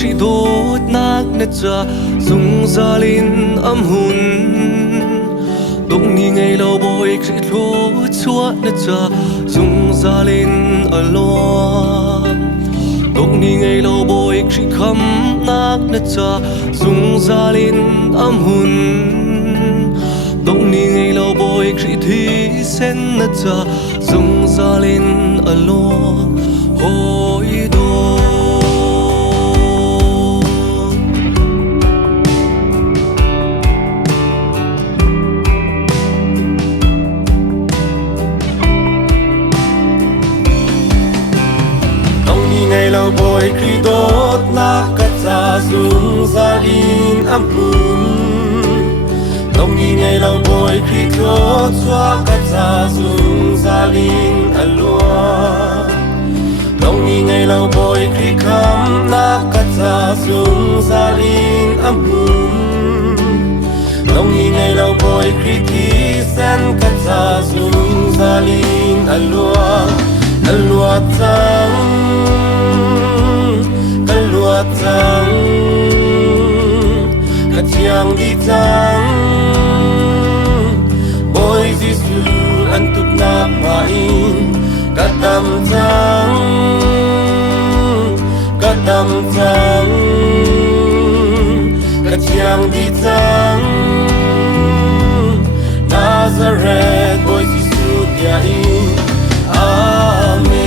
khi đốt nát nết cha dùng gia linh âm hồn đông ni ngày lâu bồi khi thua chúa nết cha dùng gia linh ở loa đông ni ngày lâu bồi khi khăm nát nết cha dùng gia linh âm hồn đông ni ngày lâu bồi khi thi sen nết cha dùng gia linh ở loa hồi đô ngày lâu bồi khi đốt nát cắt ra dùng gia đình âm hồn đông ni ngày lâu bồi khi đốt xóa cắt ra dùng gia đình ở loa đông ni ngày lâu bồi khi khăm nát cắt ra dùng gia đình âm hồn đông ni ngày lâu bồi khi thi sen cắt ra dùng gia đình ở loa trắng trắng cả chiang đi trắng bôi Giêsu ăn tục nạp main cả tâm trắng cả chiang đi trắng Nazareth bôi Giêsu diain amen.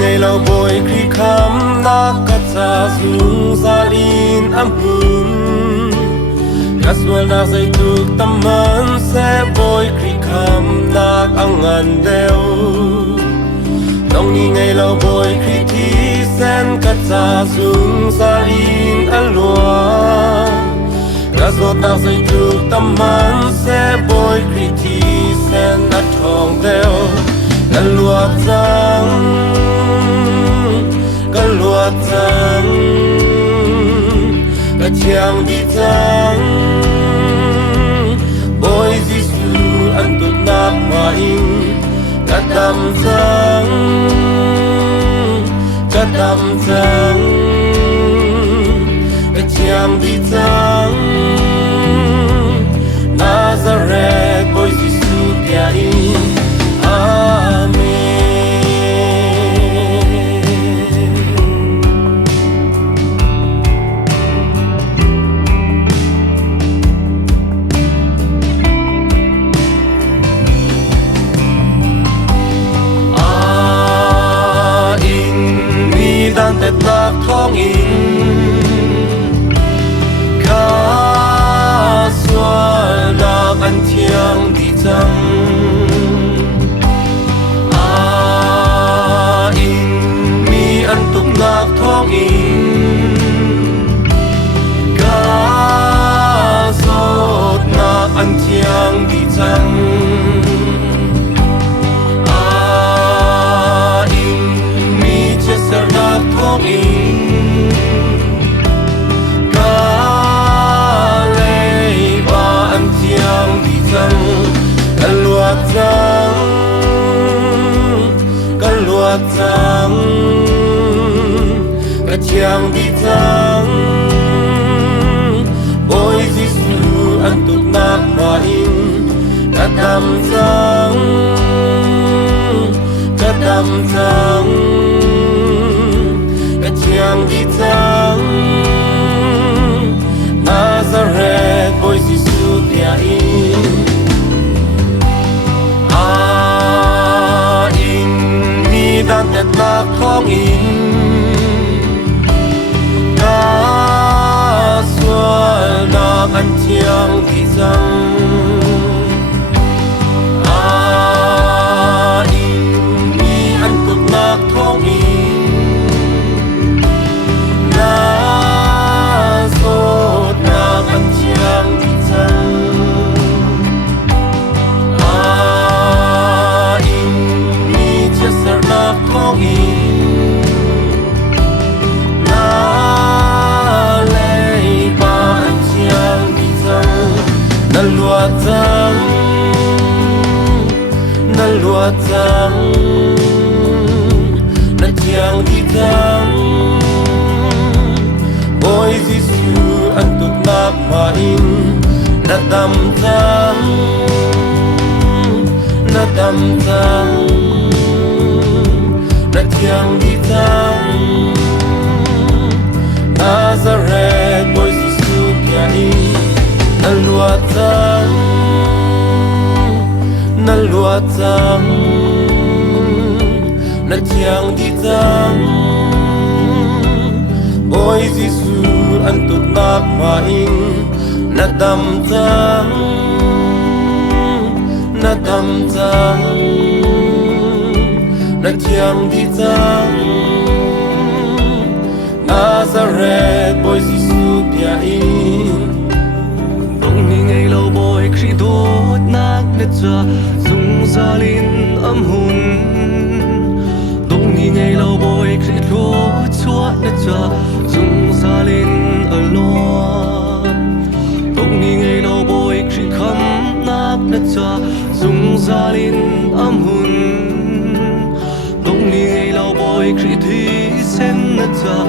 Ngày lâu bồi khi khăm nát cắt ra dùng gia đình âm hồn các xuân đã dây thuộc tâm ơn sẽ bồi khi khăm nát ăn ngàn đều đông ni ngày lâu bồi khi thi sen cắt ra dùng gia đình ăn loa các giọt đã dây thuộc tâm ơn sẽ bồi khi thi sen đã thòng đều ăn loa trắng cả lúa trắng cả chiang đi trắng bôi Giêsu ăn tục nạp main cả tâm trắng cả chiang đi trắng Nazareth bôi Giêsu diain amen. Dan tết lạc thong in ca xoa lạc ăn thiêng đi chăng in mi ăn tục lạc thong in ca sốt lạc ăn thiêng đi chăng in ca lê ba ăn thiêng đi chăng cả lúa trắng cả chiang đi trắng bôi Giêsu ăn tục nạp main cả tâm trắng chiang đi trắng Nazareth bôi Giêsu diain in mi dan tết lạc thong in ca xoa lạc ăn thiêng đi chăng in mi ăn tục lạc thong in sốt lạc ăn thiêng đi chăng in mi chia sẻ lạc thong in na lê lúa trắng na thiang đi trắng ôi Giêsu anh tục nạp mà in na đam trắng na thiang đi trắng Nazareth ôi Giêsu kia in na lúa trắng na thiang đi trắng ôi Giêsu anh tục nạp mà in na đam trắng na thiang đi trắng Nazareth ôi Giêsu kia in Đông ni ngày lâu bồi khi đốt nát nết cha dung gia linh âm hồn Đông ni ngày lâu bồi khi đốt chúa nết cha dung gia linh ở loan Đông ni ngày lâu bồi khi khăm nát nết cha dung gia linh âm hồn Đông ni ngày lâu bồi khi thi sen nết cha